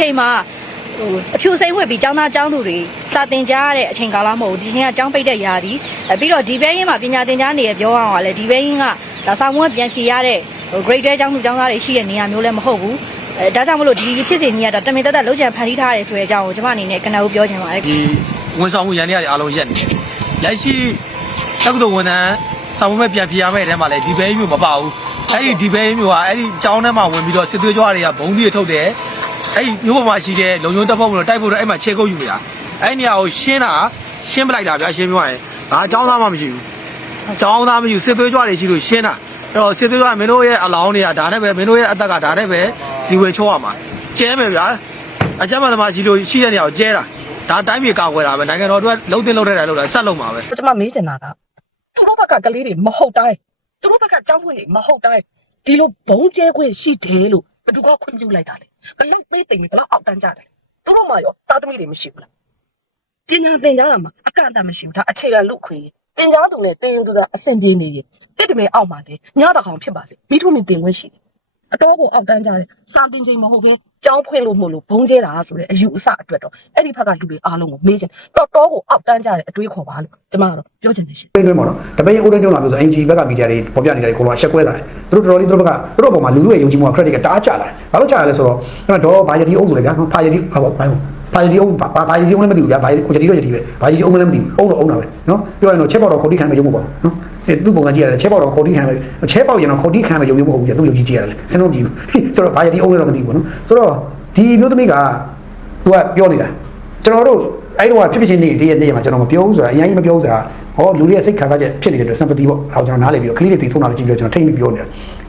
ချိန်မှာဟိုအဖြူစိမ့်ဝတ်ပြီးចောင်းသားចောင်းသူတွေစာတင်ကြရတဲ့အချိန်ကာလမဟုတ်ဘူးဒီချိန်ကចောင်းပိတ်တဲ့ຢာဒီအဲပြီးတော့ဒီဘဲရင်းမှာပညာသင်ကြားနေရပြောအောင်ကလည်းဒီဘဲရင်းကဒါဆောင်မွေးပြန်ဖြေရတဲ့ဟို grade 12ចောင်းသူចောင်းသားတွေရှိတဲ့နေရာမျိုးလည်းမဟုတ်ဘူးအဲဒါကြောင့်မလို့ဒီဖြစ်စဉ်ကြီးကဒါတမင်တက်တက်လုံးချန်ဖန်တီးထားရတယ်ဆိုတဲ့အကြောင်းကိုကျွန်မအနေနဲ့ကနဦးပြောချင်ပါတယ် ဒီဝန်ဆောင်မှုရန်တွေအားလုံးရက်နေတယ်လက်ရှိတက္ကသိုလ်ဝန်ထမ်းဆောင်မဲ့ပြန်ပြရမယ့်အဲထဲမှာလည်းဒီဘဲမျိုးမပါဘူးအဲ့ဒီဒီဘဲမျိုးကအဲ့ဒီကျောင်းထဲမှာဝင်ပြီးတော့စစ်သွေးကြွားတွေကဘုံကြီးထုတ်တယ် အဲ့ဒီမျိုးပေါ်မှာရှိတဲ့လုံယုံတပ်ဖွဲ့ဝင်တွေတိုက်ဖို့တော့အဲ့မှာခြေကုပ်ယူနေတာအဲ့ဒီနေရာကိုရှင်းတာရှင်းပလိုက်တာဗျာရှင်းပြရရင်ငါကျောင်းသားမှမရှိဘူးကျောင်းသားမရှိဘူးစစ်သွေးကြွားတွေရှိလို့ရှင်းတာအဲ့တော့စစ်သွေးကြွားမင်းတို့ရဲ့အလောင်းတွေကဒါနဲ့ပဲမင်းတို့ရဲ့အသက်ကဒါနဲ့ပဲဇီဝေချောရမှာကျဲမယ်ဗျာအကြမ်းမသမားရှိလို့ရှိတဲ့နေရာကိုကျဲတာဒါတိုင်းပြည်ကာကွယ်တာပဲနိုင်ငံတော်အတွက်လုံးတင်လုံးတဲ့တယ်လို့လည်းဆက်လုံးပါပဲကျွန်မမေးချင်တာကသူတို့ဘက်ကကလေးတွေမဟုတ်တိုင်းသူတို့ဘက်ကကျောင်းခွင့်တွေမဟုတ်တိုင်းဒီလိုဘုံကျဲခွင့်ရှိတယ်လို့ဘယ်သူကခွင့်ပြုလိုက်တာလဲ ဘယ်လိုပေးသိမ့်ဘယ်လောက်အောက်တန်းကြတယ်သူတို့မှရောတာသမီတွေမရှိဘူးလားပညာသင်ကြားတာမှာအကန့်အသတ်မရှိဘူးဒါအခြေခံလူခွေသင်ကြားသူနဲ့တင်ယူသူကအဆင်ပြေနေရင်တစ်တမဲအောက်မှာလေညတကောင်ဖြစ်ပါစေမိထုံနေတင်ခွင့်ရှိတယ် အတော်ကိုအောက်တန်းကြတယ်စာတင်ချိန်မဟုတ်ဘဲကျောင်းဖွင့်လို့မဟုတ်လို့ဘုံကျဲတာဆိုတဲ့အယူအဆအတွက်တော့အဲ့ဒီဘက်ကလူတွေအားလုံးကိုမေးချင်တော်တော်ကိုအောက်တန်းကြတဲ့အတွေးခေါ်ပါလို့ကျွန်မကတော့ပြောချင်တယ်ရှင်တွင်းတွင်းပေါ့နော်တပည့်အိုးတွင်းကျုံလာပြီးဆို NG ဘက်ကမီဒီယာတွေပေါ်ပြနေတာတွေကိုတော့အဆက်ကွဲလာတယ်သူတို့တော်တော်လေးသူတို့ဘက်ကသူတို့ဘက်မှာလူလူရဲ့ယုံကြည်မှုက credit ကတအားကျလာတယ်ဘာလို့ကျလာလဲဆိုတော့အဲ့တော့ဘာယတိအုပ်ဆိုလေဗျာဖာယတိဟောဘာလို့ဖာယတိအုပ်ဘာဘာယတိအုပ်လည်းမသိဘူးဗျာဘာယတိကိုယတိတော့ယတိပဲဘာယတိအုပ်လည်းမသိဘူးအုပ်တော့အုပ်တာပဲနော်ပြောရင်တော့ချက်ပေါက်တော့ခုတ်တိခံမယ်ယုံမှုပေါ့နော်အဲ သူ့ပုံကကြည့်ရတယ်ချက်ပေါက်တော့ခုတ်တိခံမယ်ချက်ပေါက်ရင်တော့ခုတ်တိခံမယ်ယုံမှုမဟုတ်ဘူးဗျာသူ့ယုံကြည်ကြည့်ရတယ်လေစင်တော့ကြည့်ဆိုတော့ဘာယတိအုပ်လည်းတော့မသိဘူးပေါ့နော်ဆိုတော့ဒီမျိုးသမီးကသူကပြောနေတာကျွန်တော်တို့အဲ့တော့ဖြစ်ဖြစ်ချင်းနေတည်းရဲ့နေ့မှာကျွန်တော်မပြောဘူးဆိုတာအရင်ကြီးမပြောဘူးဆိုတာဟောလူတွေရဲ့စိတ်ခံစားချက်ဖြစ်နေတဲ့အတွက်စံပတိပေါ့အဲ့ကျွန်တော်နားလည်ပြီးတော့ခလေးတွေတည်ထုံးတာလည်းကြည့်ပြီးတော့ကျွန်တော်ထိမ့်ပြီးပြောနေတာ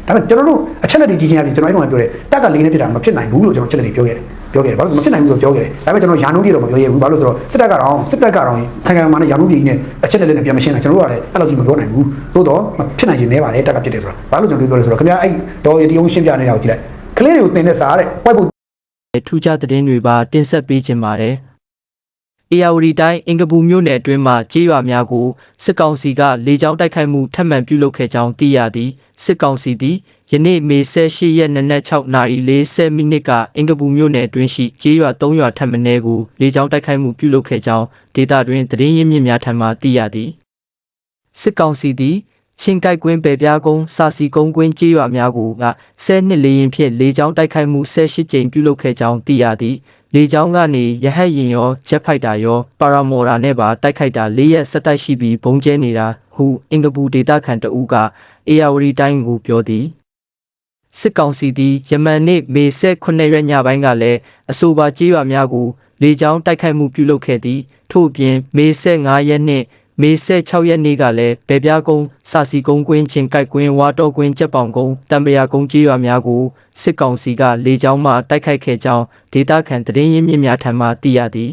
ဒါပေမဲ့ကျွန်တော်တို့အချက်လက်တွေကြီးချင်းရပြီကျွန်တော်အဲ့တော့ပြောတယ်တက်ကလေးနဲ့ဖြစ်တာမဖြစ်နိုင်ဘူးလို့ကျွန်တော်ချက်လက်တွေပြောခဲ့တယ် ပြောခဲ့တယ်ဘာလို့ဆိုမဖြစ်နိုင်ဘူးလို့ပြောခဲ့တယ်ဒါပေမဲ့ကျွန်တော်ယာနုပြေတော့မပြောရဘူးဘာလို့ဆိုတော့စစ်တပ်ကတော့စစ်တပ်ကတော့ခိုင်ခိုင်မာမာနဲ့ယာနုပြေနဲ့အချက်လက်နဲ့ပြန်မရှင်းတာကျွန်တော်တို့ကလည်းအဲ့လိုကြီးမပြောနိုင်ဘူးသို့တော့မဖြစ်နိုင်ခြင်းနဲပါတယ်တက်ကဖြစ်တယ်ဆိုတာဘာလို့ကျွန်တော်ပြောလဲဆိုတော့ခင်ဗျာအဲ့ဒေါ်ရတီအောင်ရှင်းပြနေတာကိုကြည့်လိုက်ကလေးတွေကိုတင်တဲ့စားတဲ့ white book ထူးခြားသတင်းတွေပါတင်ဆက်ပေးခြင်းပါတယ်။အေယာဝတီတိုင်းအင်ကပူမြို့နယ်အတွင်းမှကြေးရွာများကိုစစ်ကောင်စီကလေကြောင်းတိုက်ခိုက်မှုထပ်မံပြုလုပ်ခဲ့ကြောင်းသိရသည်စစ်ကောင်စီသည် ယနေ့မေ18ရက်နေ့နက်6နာရီ40မိနစ်ကအင်ကပူမြို့နယ်အတွင်းရှိကြေးရွာ3ရွာထပ်မံနေကိုလေကြောင်းတိုက်ခိုက်မှုပြုလုပ်ခဲ့ကြောင်းဒေသတွင်သတင်းရင်းမြစ်များထံမှသိရသည်စစ်ကောင်စီသည်ချင်းကြိုက်ကွင်းပေပြားကုန်းစာစီကုန်းကွင်းကြေးရွာများကိုကဆဲနှစ်လေးရင်ဖြင့်လေကြောင်းတိုက်ခိုက်မှု18ကြိမ်ပြုလုပ်ခဲ့ကြောင်းသိရသည်လေကြောင်းကနေရဟတ်ရင်ရောဂျက်ဖိုက်တာရောပါရာမော်တာနဲ့ပါတိုက်ခိုက်တာ၄ရက်ဆက်တိုက်ရှိပြီးဘုံကျဲနေတာဟုအင်္ဂပူဒေတာခန်တဦးကအေယာဝတီတိုင်းကိုပြောသည် စစ်ကောင်စီသည်ယမန်နေ့မေ18ရက်ညပိုင်းကလည်းအဆိုပါကြေးရွာများကိုလေကြောင်းတိုက်ခိုက်မှုပြုလုပ်ခဲ့သည်ထို့အပြင်မေ15ရက်နေ့မေ16ရက်နေ့ကလည်းဗေပြားကုန်းစာစီကုန်းကွင်းချင်းကြိုက်ကွင်းဝါတော့ကွင်းကြက်ပောင်ကုန်းတံပရာကုန်းကြေးရွာများကိုစစ်ကောင်စီကလေကြောင်းမှတိုက်ခိုက်ခဲ့ကြောင်းဒေတာခန်သတင်းရင်းမြစ်များထံမှသိရသည်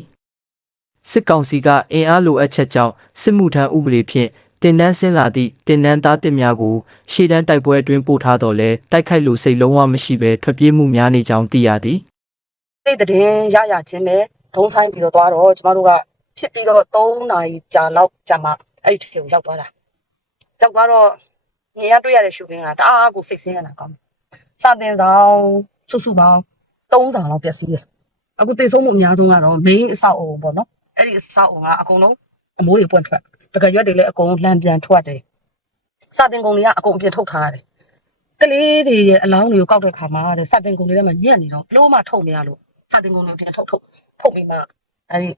စစ်ကောင်စီကအင်အားလိုအပ်ချက်ကြောင့်စစ်မှုထမ်းဥပဒေဖြင့် တင်နန်းဆင်းလာသည့်တင်နန်းသားတစ်များကိုရှေ့တန်းတိုက်ပွဲအတွင်းပို့ထားတော်လဲတိုက်ခိုက်လို့စိတ်လုံးဝမရှိဘဲထွက်ပြေးမှုများနေကြောင်းသိရသည်စိတ်တဲ့ရရချင်းနဲ့ဒုံဆိုင်ပြီးတော့သွားတော့ကျမတို့ကဖြစ်ပြီးတော့3နာရီကြာလောက်ကြာမှအဲ့ဒီထဲကိုရောက်သွားတာရောက်သွားတော့ညီရတွေ့ရတဲ့ရှုခင်းကတအားကိုစိတ်ဆင်းရတာကောင်းတယ်စာတင်ဆောင်စုစုပေါင်း3ဆောင်လောက်ပြည့်စည်တယ်အခုတေဆုံးမှုအများဆုံးကတော့ main အဆောက်အအုံပေါ့နော်အဲ့ဒီအဆောက်အအုံကအကုန်လုံးအမိုးတွေပွင့်ထွက် တကယ်ရွက်တွေလည်းအကုန်လုံးလှမ်းပြန်ထွက်တယ်စာတင်ကုန်တွေကအကုန်အပြင်ထုတ်ထားရတယ်ကလေးတွေရဲ့အလောင်းတွေကိုကောက်တဲ့ခါမှာတဲ့စာတင်ကုန်တွေထဲမှာညက်နေတော့ဘလို့မှထုတ်နေရလို့စာတင်ကုန်တွေပြန်ထုတ်ထုတ်ထုတ်ပြီးမှအဲဒီ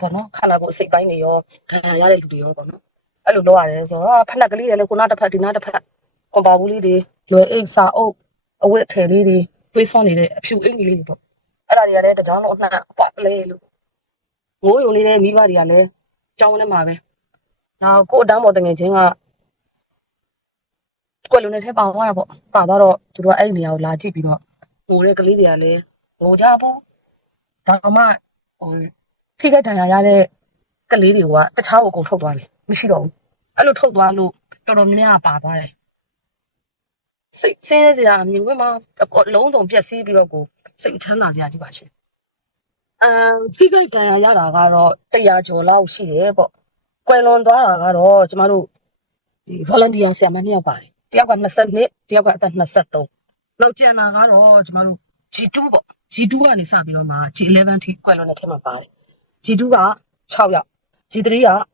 ဘောနော်ခန္ဓာကိုယ်အစိတ်ပိုင်းတွေရောဒဏ်ရာရတဲ့လူတွေရောပေါ့နော်အဲ့လိုလုပ်ရတယ်ဆိုတော့ဖက်နှက်ကလေးတွေလည်းခုနတစ်ဖက်ဒီနားတစ်ဖက်ကွန်ပါဘူးလေးတွေလွယ်အိတ်စာအုပ်အဝတ်အထည်လေးတွေတွေးစွန်နေတဲ့အဖြူအင်္ဂလိပ်တွေပေါ့အဲ့ဒါတွေကလည်းတကြောင်လုံးအနှံ့အပေါက်လေးလို့ငိုးယုံနေတဲ့မိဘတွေကလည်းကြောင်းထဲမှာပဲ နောက်ကို့အတန်းပေါ်တငယ်ချင်းကကွယ်လုံးနဲ့ထဲပါသွားတာပေါ့ပါသွားတော့သူတို့ကအဲ့ဒီနေရာကိုလာကြည့်ပြီးတော့ငိုတဲ့ကလေးတွေကလည်းငိုကြပေါ့ဒါမှဟိုထိခိုက်ဒဏ်ရာရတဲ့ကလေးတွေကတခြားကိုအကုန်ထုတ်သွားတယ်မရှိတော့ဘူးအဲ့လိုထုတ်သွားလို့တော်တော်များများပါသွားတယ်စိတ်ဆင်းရဲစရာမြင်ခွင့်မှာအလုံးစုံပြက်စီးပြီးတော့ကိုစိတ်ချမ်းသာစရာဒီပါရှင်အမ်ထိခိုက်ဒဏ်ရာရတာကတော့100ကျော်လောက်ရှိတယ်ပေါ့ ကွယ်လွန်သွားတာကတော့ကျမတို့ဒီ volunteer ဆရာမနှစ်ယောက်ပါတယ်တယောက်က20နှစ်တယောက်ကအသက်23နောက်ကျန်တာကတော့ကျမတို့ G2 ပေါ့ G2 ကနေစပြီးတော့မှ G11 ထိကွယ်လွန်တဲ့ထဲမှာပါတယ် G2 က6ယောက် G3 က3ယောက်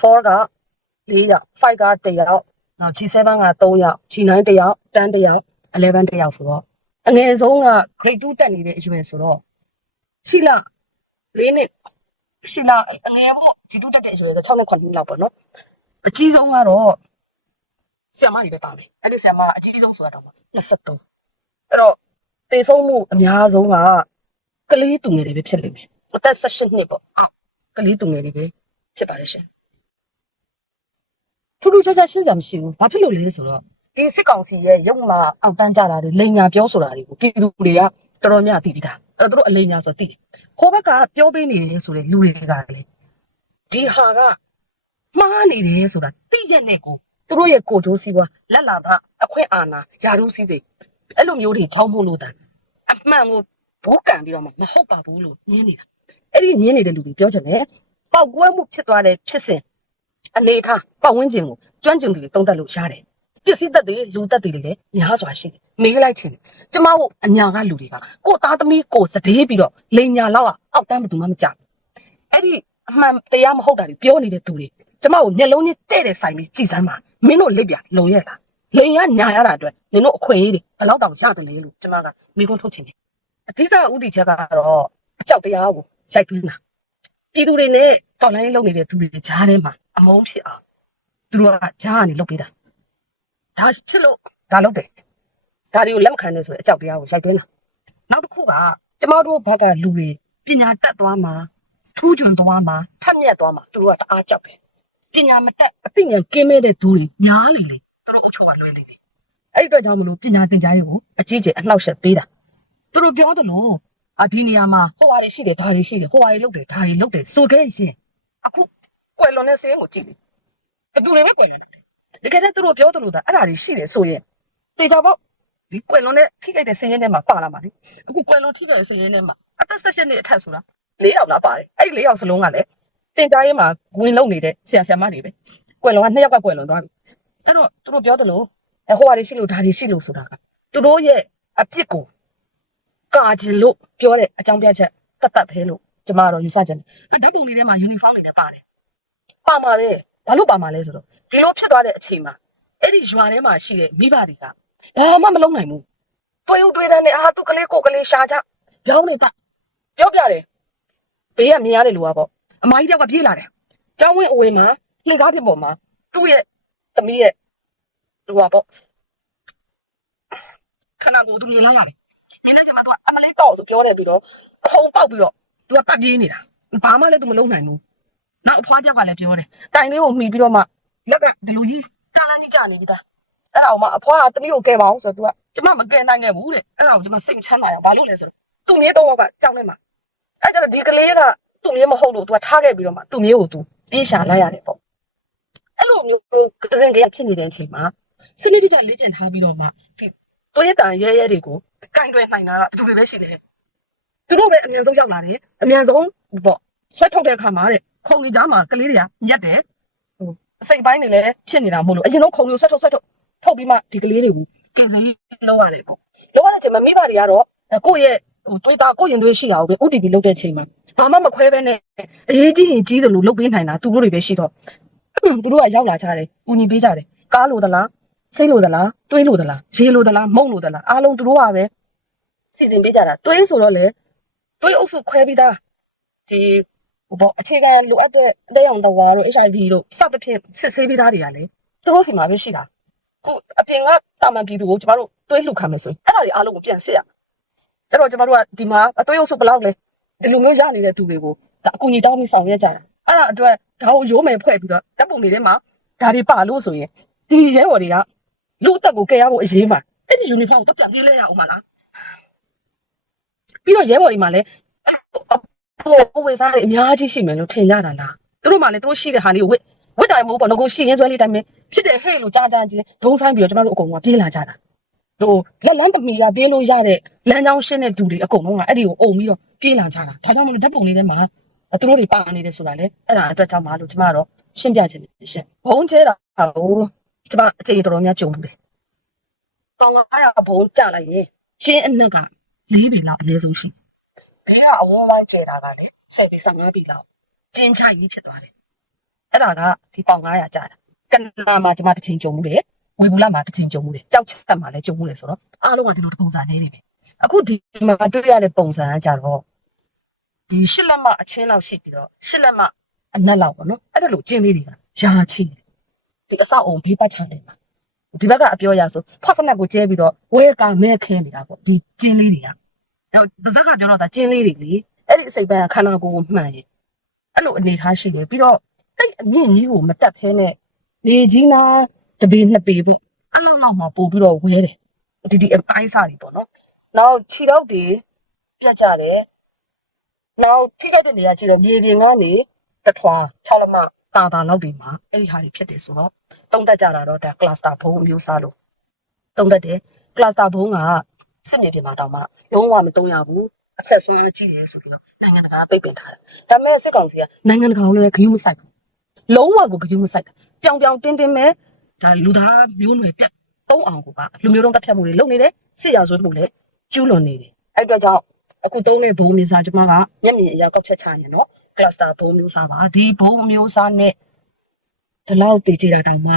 4က4ယောက်5က1ယောက်နောက် G7 က3ယောက် G9 1ယောက်10 1ယောက်11 1ယောက်ဆိုတော့အငယ်ဆုံးက grade 2တက်နေတဲ့အရွယ်ဆိုတော့ရှိလား၄နှစ် ရှိလားအငယ်ပေါ့ G2 တက်တဲ့အရွယ်ဆို6နှစ်9နှစ်လောက်ပေါ့နော်အကြီးဆုံးကတော့ဆရာမကြီးပဲပါမယ်အဲ့ဒီဆရာမအကြီးဆုံးဆိုတော့23အဲ့တော့တေဆုံးမှုအများဆုံးကကလေးသူငယ်တွေပဲဖြစ်လိမ့်မယ်အသက်18နှစ်ပေါ့အောက်ကလေးသူငယ်တွေပဲဖြစ်ပါတယ်ရှင်ထူးထူးခြားခြားရှင်းစရာမရှိဘူးဘာဖြစ်လို့လဲဆိုတော့ဒီစစ်ကောင်စီရဲ့ရုပ်မာအောက်တန်းကြတာတွေလိန်ညာပြောဆိုတာတွေကိုပြည်သူတွေကတော်တော်များသိပြီးသား အဲ့တော့သူတို့အလိန်ညာဆိုတော့သိတယ်ခိုးဘက်ကပြောပေးနေတယ်ဆိုတဲ့လူတွေကလည်းဒီဟာကမှားနေတယ်ဆိုတာသိရက်နဲ့ကိုသူတို့ရဲ့ကိုကြိုးစည်းပွားလက်လာကအခွင့်အာဏာယာရုစည်းစိမ်အဲ့လိုမျိုးတွေချောင်းဖို့လို့တန်အမှန်ကိုဘောကန်ပြီးတော့မှမဟုတ်ပါဘူးလို့ညင်းနေတာအဲ့ဒီညင်းနေတဲ့လူတွေပြောချင်တယ်ပောက်ကွဲမှုဖြစ်သွားတဲ့ဖြစ်စဉ်အနေထားပတ်ဝန်းကျင်ကိုကျွမ်းကျင်သူတွေတုံးတက်လို့ရတယ် ပစ္စည်းသက်တွေလူသက်တွေလည်းများစွာရှိတယ်မေးလိုက်ချင်တယ်ကျမတို့အညာကလူတွေကကိုသားသမီးကိုစတေးပြီးတော့လိန်ညာလောက်အောက်တန်းဘယ်သူမှမကြောက်အဲ့ဒီအမှန်တရားမဟုတ်တာတွေပြောနေတဲ့သူတွေကျမတို့မျက်လုံးချင်းတဲ့တဲ့ဆိုင်ပြီးကြည်စမ်းပါမင်းတို့လက်ပြလုံရလားလိန်ရညာရတာအတွက်နင်တို့အခွင့်အရေးတွေဘယ်လောက်တောင်ရတယ်လဲလို့ကျမကမိခွန်းထုတ်ချင်တယ်အဓိကဥတီချက်ကတော့အကြောက်တရားကိုရိုက်ပြီးမှာပြည်သူတွေနဲ့တော်လိုင်းလုပ်နေတဲ့သူတွေကြားထဲမှာအမုန်းဖြစ်အောင်သူတို့ကကြားကနေလုပ်ပေးတာ ဒါဖြစ်လို့ဒါလုပ်တယ်ဒါတွေကိုလက်မခံနဲ့ဆိုရင်အကြောက်တရားကိုရိုက်သွင်းတာနောက်တစ်ခုကကျမတို့ဘက်ကလူတွေပညာတက်သွားမှာထူးချွန်သွားမှာဖတ်မြတ်သွားမှာသူတို့ကတအားကြောက်တယ်ပညာမတက်အသိဉာဏ်ကင်းမဲ့တဲ့သူတွေများလေလေသူတို့အုပ်ချုပ်ကလွယ်နေတယ်အဲ့ဒီအတွက်ကြောင့်မလို့ပညာသင်ကြားရေးကိုအကြီးကျယ်အနှောက်အယှက်ပေးတာသူတို့ပြောသလိုအဒီနေရာမှာဟိုဟာတွေရှိတယ်ဒါတွေရှိတယ်ဟိုဟာတွေလုပ်တယ်ဒါတွေလုပ်တယ်ဆိုခဲ့ရင်အခုကွယ်လွန်တဲ့စင်းကိုကြည့်တယ်ဘယ်သူတွေပဲကွယ်လွန် တယ်တကယ်တမ်းသူတို့ပြောသလိုဒါအဲ့ဒါတွေရှိတယ်ဆိုရင်တေချာပေါ့ဒီကွယ်လွန်တဲ့ထိခိုက်တဲ့စင်းရဲထဲမှာပါလာမှာလေအခုကွယ်လွန်ထိခိုက်တဲ့စင်းရဲထဲမှာအသက်ဆက်ရှင်နေအထက်ဆိုတာ၄ယောက်လားပါတယ်အဲ့ဒီ၄ယောက်စလုံးကလည်းတင်ကြားရေးမှာဝင်လုံနေတဲ့ဆရာဆရာမတွေပဲကွယ်လွန်ကနှစ်ယောက်ကကွယ်လွန်သွားပြီအဲ့တော့သူတို့ပြောသလိုအဲဟိုဟာတွေရှိလို့ဒါတွေရှိလို့ဆိုတာကသူတို့ရဲ့အပြစ်ကိုကာကျင်လို့ပြောတဲ့အကြောင်းပြချက်တတ်တတ်ပဲလို့ကျမကတော့ယူဆချင်တယ်အဲဓာတ်ပုံလေးထဲမှာ uniform တွေနဲ့ပါတယ်ပါမှာပဲ ဘာလို့ပါမှာလဲဆိုတော့ဒီလိုဖြစ်သွားတဲ့အချိန်မှာအဲ့ဒီရွာထဲမှာရှိတဲ့မိဘတွေကဘာမှမလုပ်နိုင်ဘူးတွေးဦးတွေးတန်းနဲ့အာသူကလေးကိုကလေးရှာကြပြောင်းနေပါပြောပြတယ်ဘေးကမြင်ရတဲ့လူကပေါ့အမကြီးတယောက်ကပြေးလာတယ်ကျောင်းဝင်းအဝေးမှာလှေကားတစ်ပေါ်မှာသူ့ရဲ့သမီးရဲ့လူကပေါ့ခဏကိုသူမြင်လိုက်ရတယ်မြင်လိုက်ချိန်မှာသူကအမလေးတော့ဆိုပြောတယ်ပြီးတော့ခုံပေါက်ပြီးတော့သူကပတ်ပြေးနေတာဘာမှလည်းသူမလုပ်နိုင်ဘူး နောက်အဖွားတယောက်ကလည်းပြောတယ်တိုင်လေးကိုမှီပြီးတော့မှလက်ကဒီလိုကြီးတာလန်းကြီးကြာနေပြီသားအဲ့ဒါအောင်မှအဖွားကသမီးကိုကဲပါအောင်ဆိုတော့သူကကျမမကဲနိုင်ခဲ့ဘူးတဲ့အဲ့ဒါကိုကျမစိတ်မချမ်းသာရဘာလို့လဲဆိုတော့သူ့မြေတော့ကကြောက်နေမှာအဲ့ကျတော့ဒီကလေးကသူ့မြေမဟုတ်လို့သူကထားခဲ့ပြီးတော့မှသူ့မြေကိုသူပြေးရှာလိုက်ရတယ်ပေါ့အဲ့လိုမျိုးကစင်ကရဖြစ်နေတဲ့အချိန်မှာစနစ်တကျလေ့ကျင့်ထားပြီးတော့မှဒီသွေးတန်ရဲရဲတွေကိုကင်တွယ်နိုင်တာကဘယ်သူတွေပဲရှိနေသူတို့ပဲအမြန်ဆုံးရောက်လာတယ်အမြန်ဆုံးပေါ့ဆွဲထုတ်တဲ့အခါမှာတဲ့ ခုံနေကြမှာကလေးတွေကညက်တယ်ဟိုအစိတ်ပိုင်းတွေလည်းဖြစ်နေတာမဟုတ်လို့အရင်ဆုံးခုံမျိုးဆွဲထုတ်ဆွဲထုတ်ထုတ်ပြီးမှဒီကလေးတွေကိုကင်စင်းလုပ်ရတယ်ပေါ့လုပ်ရတဲ့ချိန်မှာမိဘတွေကတော့ကိုယ့်ရဲ့ဟိုတွေးတာကိုယ့်ရင်တွေးရှိတာကိုပဲ OTP လုပ်တဲ့ချိန်မှာဘာမှမခွဲဘဲနဲ့အရေးကြီးရင်ကြီးတယ်လို့လုပ်ပေးနိုင်တာသူတို့တွေပဲရှိတော့သူတို့ကရောက်လာကြတယ်ပူညီပေးကြတယ်ကားလို့သလားစိတ်လို့သလားတွေးလို့သလားရေလို့သလားမုံလို့သလားအားလုံးသူတို့ကပဲစီစဉ်ပေးကြတာတွေးဆိုတော့လေတွေးအုပ်စုခွဲပြီးသားဒီဟို ပေါ့အခြေခံလိုအပ်တဲ့အသက်ရောင်တဝါတို့ HIV တို့စသဖြင့်စစ်ဆေးပေးသားတွေကလေသူတို့စီမှာပဲရှိတာခုအပြင်ကတာမန်ပြည်သူကိုကျမတို့တွေးလှူခံမယ်ဆိုရင်အဲ့ဒါတွေအားလုံးကိုပြန်စစ်ရအဲ့တော့ကျမတို့ကဒီမှာအတွေးအုပ်စုဘယ်လောက်လဲဒီလိုမျိုးရနေတဲ့သူတွေကိုဒါအကူအညီတောင်းပြီးဆောင်ရွက်ကြတာအဲ့ဒါအတွက်ဒါကိုရိုးမယ်ဖွဲ့ပြီးတော့တပ်ပုံတွေထဲမှာဒါတွေပါလို့ဆိုရင်ဒီရဲဘော်တွေကလူအသက်ကိုကယ်ရဖို့အရေးမှာအဲ့ဒီယူနီဖောင်းကိုတက်ပြန်ပြေးလဲရအောင်မလားပြီးတော့ရဲဘော်တွေမှာလည်း ဟိုဟိုဝေစားတွေအများကြီးရှိမယ်လို့ထင်ကြတာလားသူတို့မှလည်းသူတို့ရှိတဲ့ဟာလေးကိုဝစ်ဝစ်တိုင်မဟုတ်ပေါ့ငကိုရှိရင်းဆွဲလေးတိုင်းပဲဖြစ်တယ်ဟဲ့လို့ကြားကြားချင်းဒုံဆိုင်ပြီးတော့ကျမတို့အကုန်လုံးပြေးလာကြတာဟိုလက်လန်းပမီကပြေးလို့ရတဲ့လမ်းကြောင်းရှင်းတဲ့သူတွေအကုန်လုံးကအဲ့ဒီကိုအုံပြီးတော့ပြေးလာကြတာဒါကြောင့်မလို့ဓာတ်ပုံလေးထဲမှာသူတို့တွေပါနေတယ်ဆိုတာလေအဲ့ဒါအတွက်ကြောင့်မလို့ကျမကတော့ရှင်းပြချင်တယ်ရှင်းဘုံကျဲတာဟိုကျမအချိန်တော်တော်များကြုံဘူးတယ်။ကောင်းကားရဘုံကြလိုက်ရင်ရှင်းအနက်ကလေးပေလောက်အနည်းဆုံးရှိ ဘေးကအဝန်းဝိုင်းကျဲတာကလည်းဆက်ပြီး15ပေလောက်ကျင်းချိုက်ကြီးဖြစ်သွားတယ်အဲ့ဒါကဒီပေါင်900ကျတာကနာမှာကျွန်မတစ်ချိန်ကြုံမှုတယ်ဝေဘူးလာမှာတစ်ချိန်ကြုံမှုတယ်ကြောက်ချက်မှာလည်းကြုံမှုတယ်ဆိုတော့အားလုံးကဒီလိုတစ်ပုံစံနေနေပဲအခုဒီမှာတွေ့ရတဲ့ပုံစံကကြတော့ဒီရှစ်လက်မအချင်းလောက်ရှိပြီးတော့ရှစ်လက်မအနက်လောက်ပေါ့နော်အဲ့ဒါလို့ကျင်းလေးတွေကရာချီတယ်ဒီအဆောက်အုံဘေးပတ်ချတယ်မှာဒီဘက်ကအပြောရဆိုဖောက်စနက်ကိုကျဲပြီးတော့ဝဲကမဲခင်းနေတာပေါ့ဒီကျင်းလေးတွေက တော့ပါဇက်ကပြောတော့ဒါကျင်းလေးတွေလေအဲ့ဒီအစိပ်ပန်းကခန္ဓာကိုယ်ကိုမှန်ရင်အဲ့လိုအနေထားရှိတယ်ပြီးတော့အဲ့အမြင့်ကြီးကိုမတက်ဖဲနဲ့လေကြီးနာတပေနှစ်ပေပေါ့အဲ့လောက်လောက်မှပို့ပြီးတော့ဝဲတယ်ဒီဒီအပိုင်းစားတွေပေါ့နော်နောက်ခြေတော့တွေပြတ်ကြတယ်နောက်ထိခိုက်တဲ့နေရာကြည့်တော့မြေပြင်ကနေတထွား6လမတာတာလောက်ဒီမှာအဲ့ဒီဟာတွေဖြစ်တယ်ဆိုတော့တုံးတက်ကြတာတော့ဒါ cluster ဘုံအမျိုးအစားလို့တုံးတက်တယ် cluster ဘုံက စစ်နေပြင်မှာတောင်မှလုံးဝမတုံးရဘူးအဆက်ဆွမ်းကြည့်ရဲဆိုပြီးတော့နိုင်ငံတကာပိတ်ပင်ထားတယ်ဒါပေမဲ့စစ်ကောင်စီကနိုင်ငံတကာကိုလည်းဂရုမစိုက်ဘူးလုံးဝကိုဂရုမစိုက်တာပြောင်ပြောင်တင်းတင်းပဲဒါလူသားမျိုးနွယ်ပြတ်သုံးအောင်ကိုကလူမျိုးတုံးတက်ဖြတ်မှုတွေလုပ်နေတယ်စစ်ရာဇဝတ်မှုလည်းကျူးလွန်နေတယ်အဲ့အတွက်ကြောင့်အခုသုံးတဲ့ဘုံမျိုးစားကျွန်မကမျက်မြင်အရာကောက်ချက်ချရင်တော့ cluster ဘုံမျိုးစားပါဒီဘုံမျိုးစားနဲ့ဒီလောက်တည်ကြတာတောင်မှ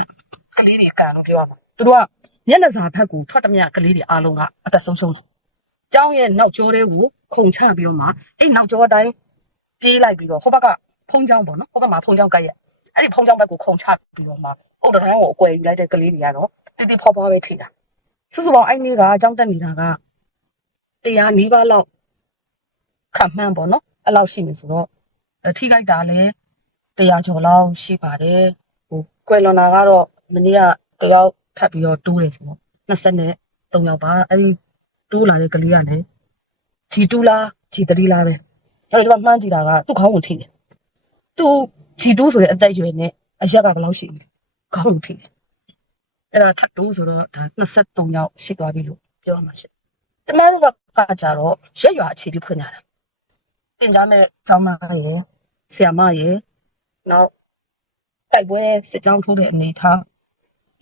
ကလေးတွေကန်လို့ပြောရမှာသူတို့က မျက်နှာစာဘက်ကိုထွက်သမျှကလေးတွေအားလုံးကအသက်ဆုံးရှုံးတယ်။ကျောင်းရဲ့နောက်ကျောလေးကိုခုန်ချပြီးတော့မှအဲ့နောက်ကျောအတိုင်းပြေးလိုက်ပြီးတော့ဟိုဘက်ကဖုံးကျောင်းပေါ့နော်ဟိုဘက်မှာဖုံးကျောင်းကက်ရက်အဲ့ဒီဖုံးကျောင်းဘက်ကိုခုန်ချပြီးတော့မှအုတ်တရန်ကိုအကွယ်ယူလိုက်တဲ့ကလေးတွေကတော့တိတိဖောဖောပဲထိတာစုစုပေါင်းအဲ့နေ့ကကျောင်းတက်နေတာကတရားနီးပါးလောက်ခန့်မှန်းပေါ့နော်အဲ့လောက်ရှိမယ်ဆိုတော့အဲ့ထိခိုက်တာလည်းတရားကျော်လောက်ရှိပါတယ်ဟိုကွယ်လွန်တာကတော့မနေ့ကတယောက် ထပ်ပြီးတော့တိုးတယ်ဆိုတော့20နဲ့3ယောက်ပါအဲ့ဒီတိုးလာတဲ့ကလေးကလည်းဂျီတူလားဂျီတရီလားပဲအဲ့ဒါကမှန်းကြည့်တာကသူ့ခေါင်းကိုထိတယ်သူဂျီတူဆိုတဲ့အသက်အရွယ်နဲ့အရက်ကဘယ်လောက်ရှိလဲခေါင်းကိုထိတယ်အဲ့ဒါထပ်တိုးဆိုတော့ဒါ23ယောက်ရှိသွားပြီလို့ပြောရမှာရှိတမန်တို့ကကြတော့ရက်ရွာအခြေပြုဖွင့်ကြတာတင်ကြမဲ့ကျောင်းမရဲ့ဆရာမရဲ့နောက်တိုက်ပွဲစစ်ကြောင်းထိုးတဲ့အနေထား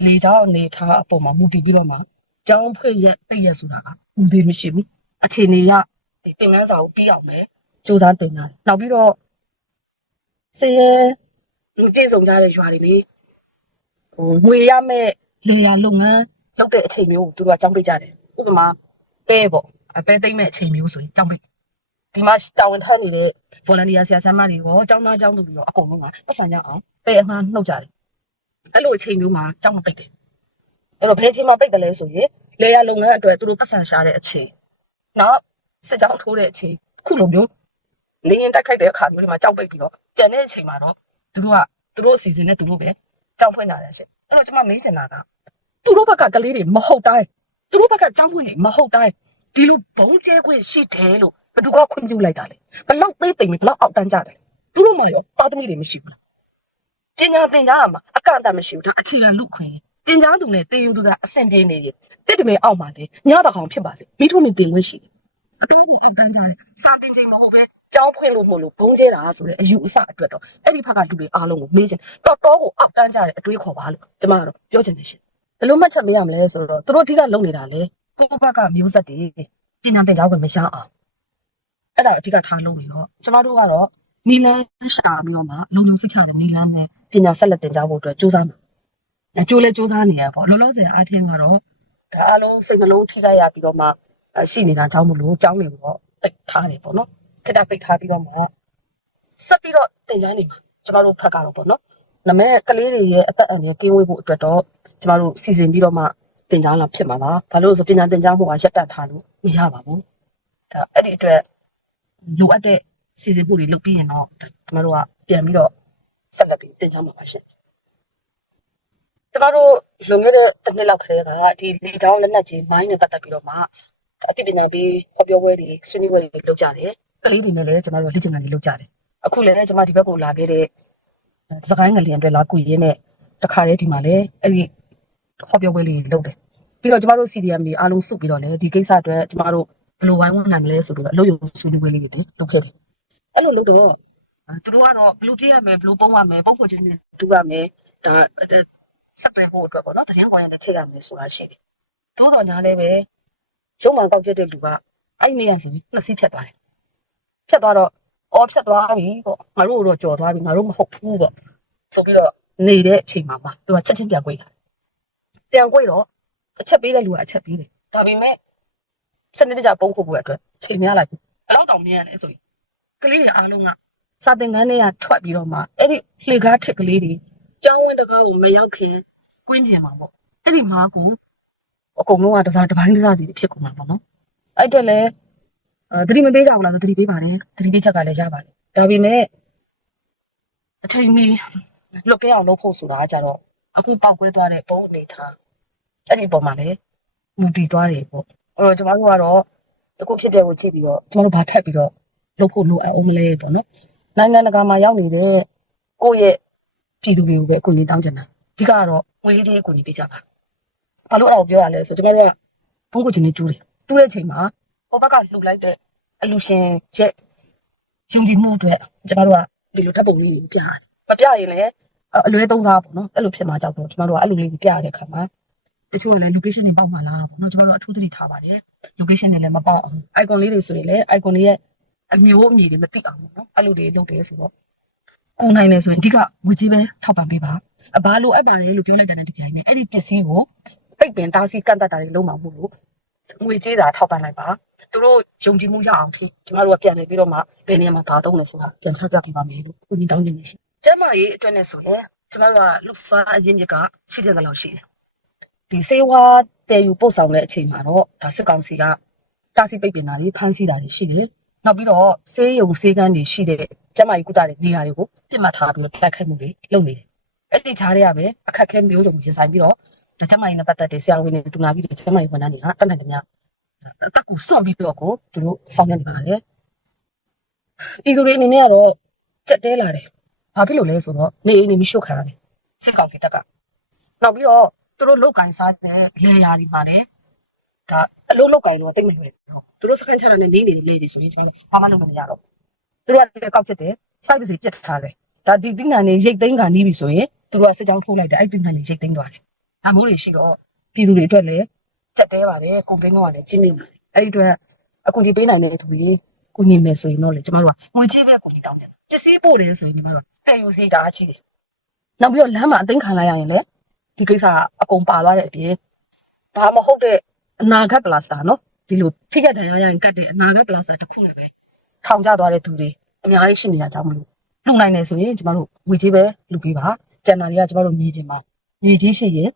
လေကြောင်းအနေထားအပေါ်မှာမူတည်ပြီးတော့မှကြောင်းဖွင့်ရက်ပိတ်ရက်ဆိုတာကဦးသေးမရှိဘူးအခြေအနေကဒီသင်ခန်းစာကိုပြီးအောင်မယ်စူးစမ်းတင်တာနောက်ပြီးတော့စည်ရဲပြည့်စုံကြတဲ့ရွာတွေလေဟိုငွေရမဲ့လေယာလုပ်ငန်းလုပ်တဲ့အချိန်မျိုးကိုသူတို့ကကြောင်းပိတ်ကြတယ်ဥပမာပဲပေါ့အပဲသိမ့်မဲ့အချိန်မျိုးဆိုရင်ကြောင်းပိတ်ဒီမှာတာဝန်ထမ်းနေတဲ့ volunteer ဆရာဆရာမတွေရောကျောင်းသားကျောင်းသူတွေရောအကုန်လုံးကပတ်စံကြအောင်ပဲအမှန်နှုတ်ကြတယ် အဲ့လိုအချိန်မျိုးမှာကြောက်မပိတ်တယ်အဲ့တော့ဘယ်အချိန်မှာပိတ်တယ်လဲဆိုရင်လေယာလုပ်ငန်းအတွက်သူတို့ပတ်စံရှာတဲ့အချိန်နောက်စစ်ကြောင်းထိုးတဲ့အချိန်ခုလိုမျိုးလေရင်တိုက်ခိုက်တဲ့အခါမျိုးတွေမှာကြောက်ပိတ်ပြီးတော့ကြံတဲ့အချိန်မှာတော့သူတို့ကသူတို့အစီအစဉ်နဲ့သူတို့ပဲကြောက်ဖွင့်ကြတယ်ရှင့်အဲ့တော့ကျွန်မမေးချင်တာကသူတို့ဘက်ကကလေးတွေမဟုတ်တိုင်းသူတို့ဘက်ကကြောက်ဖွင့်နေမဟုတ်တိုင်းဒီလိုဘုံကျဲခွင့်ရှိတယ်လို့ဘယ်သူကခွင့်ပြုလိုက်တာလဲဘလောက်သေးသိမ့်ဘလောက်အောက်တန်းကြတယ်သူတို့မှရောတာသမီတွေမရှိဘူးလား ပညာသင်ကြားရမှာအကန့်အသတ်မရှိဘူးဒါအခြေခံလူခွင့်သင်ကြားသူနဲ့တေးယူသူကအဆင်ပြေနေရင်တက်တမဲအောက်မှာလေညတကောင်ဖြစ်ပါစေမိထုံးနေတင်ခွင့်ရှိတယ်အတူတူအကန့်ကြတယ်စာတင်ချိန်မဟုတ်ပဲကြောင်းဖွင့်လို့မလို့ဘုံကျဲတာဆိုတဲ့အယူအဆအတွက်တော့အဲ့ဒီဘက်ကလူတွေအားလုံးကိုမေးချင်တော့တော့ကိုအောက်တန်းကြတဲ့အတွေးခေါ်ပါလို့ကျမကတော့ပြောချင်တယ်ရှင်ဘယ်လိုမှတ်ချက်ပေးရမလဲဆိုတော့သူတို့အဓိကလုပ်နေတာလေကိုယ့်ဘက်ကမျိုးဆက်တွေပညာသင်ကြားခွင့်မရအောင်အဲ့ဒါအဓိကထားလုပ်နေတော့ကျမတို့ကတော့ နီလန်းရှာပြီးတော့မှလုံလုံစိတ်ချတဲ့နီလန်းနဲ့ပညာဆက်လက်တင်ကြားဖို့အတွက်စူးစမ်းမှာအကျိုးလဲစူးစမ်းနေရပေါ့လောလောဆယ်အားဖြင့်ကတော့ဒါအလုံးစိတ်နှလုံးထိခိုက်ရပြီးတော့မှအရှိနေတာကြောင်းမလို့ကြောင်းနေပေါ့ပိတ်ထားတယ်ပေါ့နော်ခက်တာပိတ်ထားပြီးတော့မှဆက်ပြီးတော့တင်ကြားနေမှာကျမတို့ဖက်ကတော့ပေါ့နော်ဒါပေမဲ့ကလေးတွေရဲ့အသက်အန္တရာယ်ကင်းဝေးဖို့အတွက်တော့ကျမတို့စီစဉ်ပြီးတော့မှတင်ကြားလာဖြစ်မှာပါဘာလို့လဲဆိုပညာတင်ကြားမှုကရက်တက်ထားလို့မရပါဘူးဒါအဲ့ဒီအတွက်လိုအပ်တဲ့ စီစဉ်မှုတွေလုပ်ပြီးရင်တော့ကျမတို့ကပြန်ပြီးတော့ဆက်လက်ပြီးတင်ကြမှာပါရှင်ကျမတို့လွန်ခဲ့တဲ့တစ်နှစ်လောက်ခရေကဒီလေချောင်းလက်နက်ကြီးမိုင်းနဲ့ပတ်သက်ပြီးတော့မှအသိပညာပေးဟောပြောပွဲတွေဆွေးနွေးပွဲတွေလုပ်ကြတယ်ကလေးတွေနဲ့လည်းကျမတို့လေ့ကျင့်ခန်းတွေလုပ်ကြတယ်အခုလည်းကျမဒီဘက်ကိုလာခဲ့တဲ့စကိုင်းငလျင်အတွက်လာကူရင်းနဲ့တခါလေးဒီမှာလည်းအဲ့ဒီဟောပြောပွဲလေးတွေလုပ်တယ်ပြီးတော့ကျမတို့ CDM တွေအားလုံးစုပြီးတော့လည်းဒီကိစ္စအတွက်ကျမတို့ဘယ်လိုဝိုင်းဝန်းနိုင်မလဲဆိုပြီးတော့အလုပ်ရုံဆွေးနွေးပွဲလေးတွေလုပ်ခဲ့တယ် အဲ့လိုလို့တော့သူတို့ကတော့ဘလူးပြရမယ်ဘလူးပုံရမယ်ပုံဖို့ချင်းနဲ့တူရမယ်ဒါစက်ပဲဖို့အတွက်ပေါ့နော်တရင်ကွန်ရတဲ့ထည့်ရမယ်ဆိုတာရှိတယ်သို့တော်ညာလည်းပဲရုံမှန်ကောက်ချက်တဲ့လူကအဲ့ဒီနေရာဆိုပြီးနှစ်စီးဖြတ်သွားတယ်ဖြတ်သွားတော့အော်ဖြတ်သွားပြီပေါ့ငါတို့တော့ကြော်သွားပြီငါတို့မဟုတ်ဘူးပေါ့ဆိုပြီးတော့နေတဲ့အချိန်မှာပါသူကချက်ချင်းပြန်ကြွေးလာပြန်ကြွေးတော့အချက်ပေးတဲ့လူကအချက်ပေးတယ်ဒါပေမဲ့စနစ်တကျပုံခုဖို့အတွက်ချိန်များလိုက်ပြီဘယ်တော့တောင်မြင်ရလဲဆိုရင် ကလေးတွေအားလုံးကစာသင်ခန်းထဲကထွက်ပြီးတော့မှအဲ့ဒီလှေကားထက်ကလေးတွေကျောင်းဝင်းတကားကိုမရောက်ခင်ကွင်းပြင်မှာပေါ့အဲ့ဒီမှာကူအကုန်လုံးကတစားတစ်ပိုင်းတစားစီဖြစ်ကုန်မှာပေါ့နော်အဲ့အတွက်လည်းအဲသတိမပေးကြဘူးလားသတိပေးပါတယ်သတိပေးချက်ကလည်းရပါတယ်ဒါပေမဲ့အချိန်မီလွတ်ကဲအောင်လုပ်ဖို့ဆိုတာကကြတော့အခုပောက်ကွဲသွားတဲ့ပုံအနေထားအဲ့ဒီပုံမှာလည်းမူတည်သွားတယ်ပေါ့အဲ့တော့ကျမတို့ကတော့အခုဖြစ်တဲ့ကိုကြည့်ပြီးတော့ကျမတို့ဘာထပ်ပြီးတော့ လုပ်ဖို့လိုအောင်မလဲပေါ့နော်နိုင်ငံတကာမှာရောက်နေတဲ့ကိုယ့်ရဲ့ပြည်သူတွေကိုပဲအကူအညီတောင်းချင်တာအဓိကကတော့ငွေကြေးအကူအညီပေးကြပါဘာလို့အဲ့ဒါကိုပြောရလဲဆိုကျမတို့ကဘုန်းကိုချင်းနေကျူးတယ်ကျူးတဲ့အချိန်မှာဟိုဘက်ကလှူလိုက်တဲ့အလူရှင်ရဲ့ယုံကြည်မှုအတွက်ကျမတို့ကဒီလိုဓာတ်ပုံလေးကိုပြရတယ်မပြရင်လည်းအလွဲသုံးစားပေါ့နော်အဲ့လိုဖြစ်မှာကြောက်တော့ကျမတို့ကအဲ့လိုလေးကိုပြရတဲ့အခါမှာတချို့ကလည်း location တွေပေါက်မှာလားပေါ့နော်ကျမတို့အထူးသတိထားပါတယ် location တွေလည်းမပေါက်အောင် icon လေးတွေဆိုရင်လည်း icon တွေရဲ့ အမျိုးအမည်တွေမသိအောင်ပေါ့နော်အဲ့လိုတွေလုပ်တယ်ဆိုတော့အွန်လိုင်းလေဆိုရင်အဓိကဝေကြီးပဲထောက်ပံ့ပေးပါအဘာလို့အပ်ပါတယ်လို့ပြောလိုက်တဲ့တဲ့ဒီပြိုင်နဲ့အဲ့ဒီပစ္စည်းကိုပိတ်ပင်တားဆီးကန့်တတ်တာတွေလုံးမှာမဟုတ်လို့ငွေကြေးသာထောက်ပံ့လိုက်ပါသူတို့ယုံကြည်မှုရအောင်ထိကျမတို့ကပြန်နေပြီးတော့မှဘယ်နေရာမှာဒါတုံးလဲဆိုတာပြန်ချပြပေးပါမယ်လို့ဦးကြီးတောင်းနေနေရှိကျမကြီးအတွက်နဲ့ဆိုရင်ကျမတို့ကလူစားအရင်မြစ်ကရှိတဲ့လောက်ရှိတယ်ဒီစေဝါတည်ယူပို့ဆောင်တဲ့အချိန်မှာတော့ဒါစစ်ကောင်စီကတားဆီးပိတ်ပင်တာတွေဖမ်းဆီးတာတွေရှိတယ် နောက်ပြီးတော့စေးရုံစေးကန်းတွေရှိတဲ့ကျမကြီးကုသတဲ့နေရာတွေကိုပြစ်မှတ်ထားပြီးတော့တိုက်ခိုက်မှုတွေလုပ်နေတယ်အဲ့ဒီခြားတွေကပဲအခက်အခဲမျိုးစုံရင်ဆိုင်ပြီးတော့ဒါကျမကြီးနဲ့ပတ်သက်တဲ့ဆရာဝန်တွေတူနာပြီးတဲ့ကျမကြီးဝန်ထမ်းတွေကတတ်နိုင်တယ်များအတက်ကိုစွန့်ပြီးတော့ကိုသူတို့ဆောင်ရွက်နေပါတယ်ဒီလိုတွေအနေနဲ့ကတော့စက်တဲလာတယ်ဘာဖြစ်လို့လဲဆိုတော့နေအိမ်နေမရှို့ခံရတယ်စစ်ကောင်စီတက်ကနောက်ပြီးတော့သူတို့လောက်ကင်စားတဲ့လေယာတွေပါတယ် ဒါအလုံးလောက်ကင်တော့တိတ်မလွယ်ဘူးသူတို့စကန်ချတာနဲ့နေနေလေတွေဆိုရင်ကျွန်တော်ဘာမှလုပ်မရတော့သူတို့ကလည်းကောက်ချက်တယ်စိုက်ပစီပြတ်ထားတယ်ဒါဒီတင်းငံနေရိတ်သိမ်းကနေပြီဆိုရင်သူတို့ကစစ်ကြောင်းထိုးလိုက်တယ်အဲ့တင်းငံနေရိတ်သိမ်းသွားတယ်ဒါမျိုးတွေရှိတော့ပြည်သူတွေအတွက်လည်းစက်တဲပါတယ်ကုန်သိန်းတော့လည်းကျင်းမိပါတယ်အဲ့ဒီအတွက်အကူကြီးပေးနိုင်တဲ့သူတွေကူညီမယ်ဆိုရင်တော့လေကျမတို့ကငွေကြေးပဲကူညီတောင်းတယ်ပစ္စည်းပို့တယ်ဆိုရင်ကျမတို့ကတဲ့ယူစီတာအကြီးတယ်နောက်ပြီးတော့လမ်းမှာအသိမ်းခံလိုက်ရရင်လည်းဒီကိစ္စကအကုန်ပါသွားတဲ့အပြင်ဘာမဟုတ်တဲ့ အနာဂတ်ပလာစတာနော်ဒီလိုထိခိုက်ဒဏ်ရာရရင်ကတ်တဲ့အနာဂတ်ပလာစတာတစ်ခုလည်းပဲထောင်ကျသွားတဲ့သူတွေအများကြီးရှိနေတာကြောင့်မလို့လူနိုင်နေဆိုရင်ကျမတို့ငွေကြေးပဲလူပေးပါကျန်တာတွေကကျမတို့မြေပြင်မှာမြေကြီးရှိရင်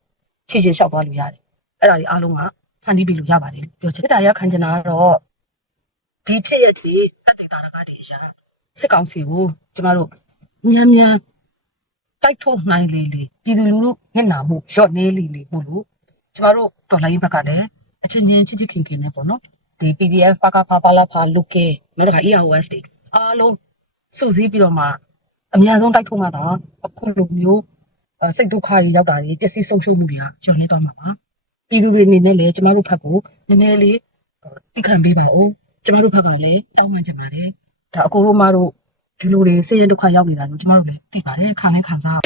ခြေချေလျှောက်သွားလို့ရတယ်အဲ့ဒါတွေအားလုံးကဖန်တီးပေးလို့ရပါတယ်လို့ပြောချင်တယ်ဒါရခံချင်တာကတော့ဒီဖြစ်ရတဲ့တက်တေတာရကတွေအရာစစ်ကောင်စီကိုကျမတို့မြန်မြန်တိုက်ထုတ်နိုင်လေလေပြည်သူလူထုမျက်နှာမှုရော့နေလေလေမို့လို့ကျမတို့တော်လိုင်းဘက်ကလည်း အချင်းချင်းချစ်ချစ်ခင်ခင်နဲ့ပေါ့နော်ဒီ PDF ဖာကဖာပါလာဖာလုကေနောက်တစ်ခါ EOS တွေအားလုံးစုစည်းပြီးတော့မှအများဆုံးတိုက်ထုတ်မှသာအခုလိုမျိုးအဲစိတ်ဒုက္ခတွေရောက်တာတွေပျက်စီးဆုံးရှုံးမှုတွေကကျော်နေသွားမှာပါပြည်သူတွေအနေနဲ့လည်းကျမတို့ဘက်ကိုနည်းနည်းလေးတိခံပေးပါဦးကျမတို့ဘက်ကလည်းတောင်းပန်ချင်ပါတယ်ဒါအကိုတို့မတို့ဒီလိုတွေစိတ်ရဒုက္ခရောက်နေတာလို့ကျမတို့လည်းသိပါတယ်ခံလဲခံစား